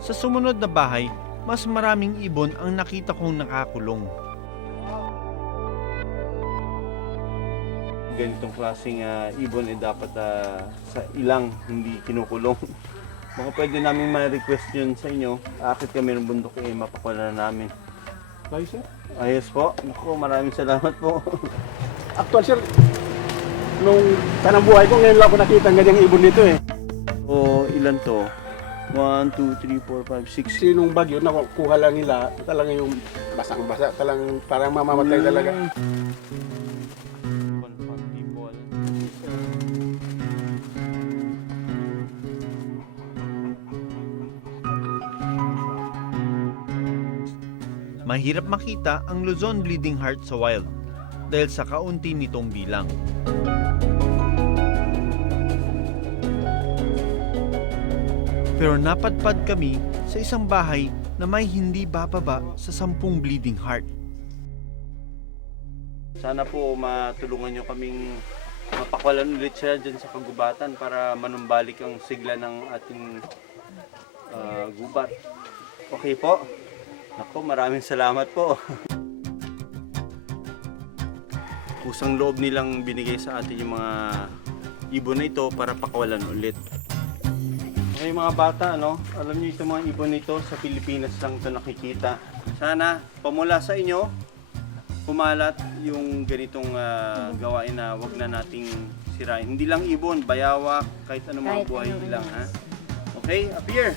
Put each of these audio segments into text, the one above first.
Sa sumunod na bahay, mas maraming ibon ang nakita kong nakakulong. Ganitong klaseng ibon ay dapat sa ilang, hindi kinukulong. Baka pwede namin ma-request yun sa inyo. Aakit kami ng bundok mapakawala na namin. Ay, sir. Ayos po. Naku, maraming salamat po. Actual, sir, nung tanang buhay ko, ngayon lang ako nakita ang ganyang ibon nito eh. O, ilan to? 1, 2, 3, 4, 5, 6. Sinong bagyo na kuha lang nila, talaga yung basang-basa, talagang parang mamamatay talaga. Mahirap makita ang Luzon bleeding heart sa wild dahil sa kaunti nitong bilang. Pero napadpad kami sa isang bahay na may hindi bababa sa 10 bleeding heart. Sana po matulungan nyo kaming mapakwalan ulit siya dyan sa kagubatan para manumbalik ang sigla ng ating gubat. Okay po? Ako, maraming salamat po. Kusang loob nilang binigay sa atin yung mga ibon na ito para pakawalan ulit. Okay mga bata, alam niyo itong mga ibon nito sa Pilipinas lang ito nakikita. Sana pamula sa inyo, pumalat yung ganitong gawain na wag na nating sirain. Hindi lang ibon, bayawak, kahit anong mga buhay lang. Ha? Okay, up here.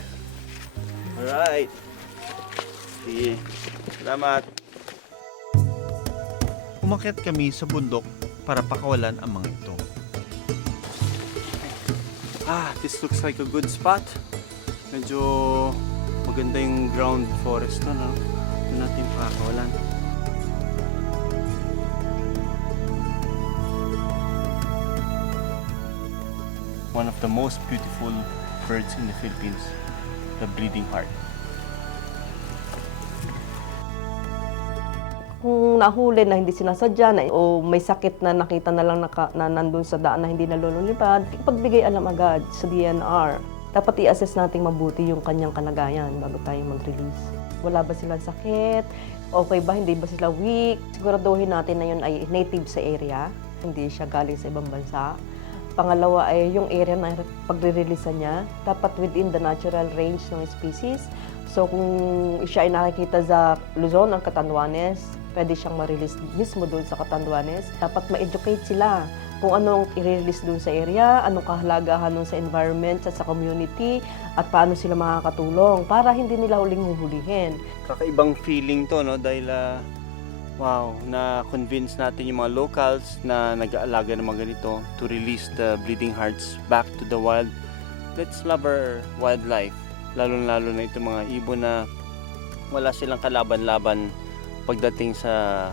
Alright. Sige. Salamat. Umakyat kami sa bundok para pakawalan ang mga ito. This looks like a good spot. Medyo maganda yung ground forest na, no? Ito natin pakawalan. One of the most beautiful birds in the Philippines, the bleeding heart. Kung nahuli na hindi sinasadya na, o may sakit na nakita na lang na nandun sa daan na hindi nalulunipad, ipagbigay alam agad sa DNR. Dapat i-assess natin mabuti yung kanyang kalagayan bago tayo mag-release. Wala ba silang sakit? Okay ba? Hindi ba sila weak? Siguraduhin natin na yun ay native sa area. Hindi siya galing sa ibang bansa. Pangalawa ay yung area na pagre-release niya, dapat within the natural range ng species. So kung siya ay nakikita sa Luzon, ang Catanduanes, pwede siyang ma-release mismo doon sa Catanduanes. Dapat ma-educate sila kung anong i-release doon sa area, anong kahalagahan doon sa environment at sa community, at paano sila makakatulong para hindi nila huling huhulihin. Kakaibang feeling to, no? Dahil wow, na-convince natin yung mga locals na nag-aalaga ng mga ganito to release the bleeding hearts back to the wild. Let's love our wildlife. Lalo-lalo na itong mga ibon na wala silang kalaban-laban pagdating sa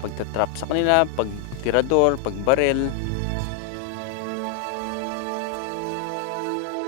pagtatrap sa kanila, pagtirador, pagbarel.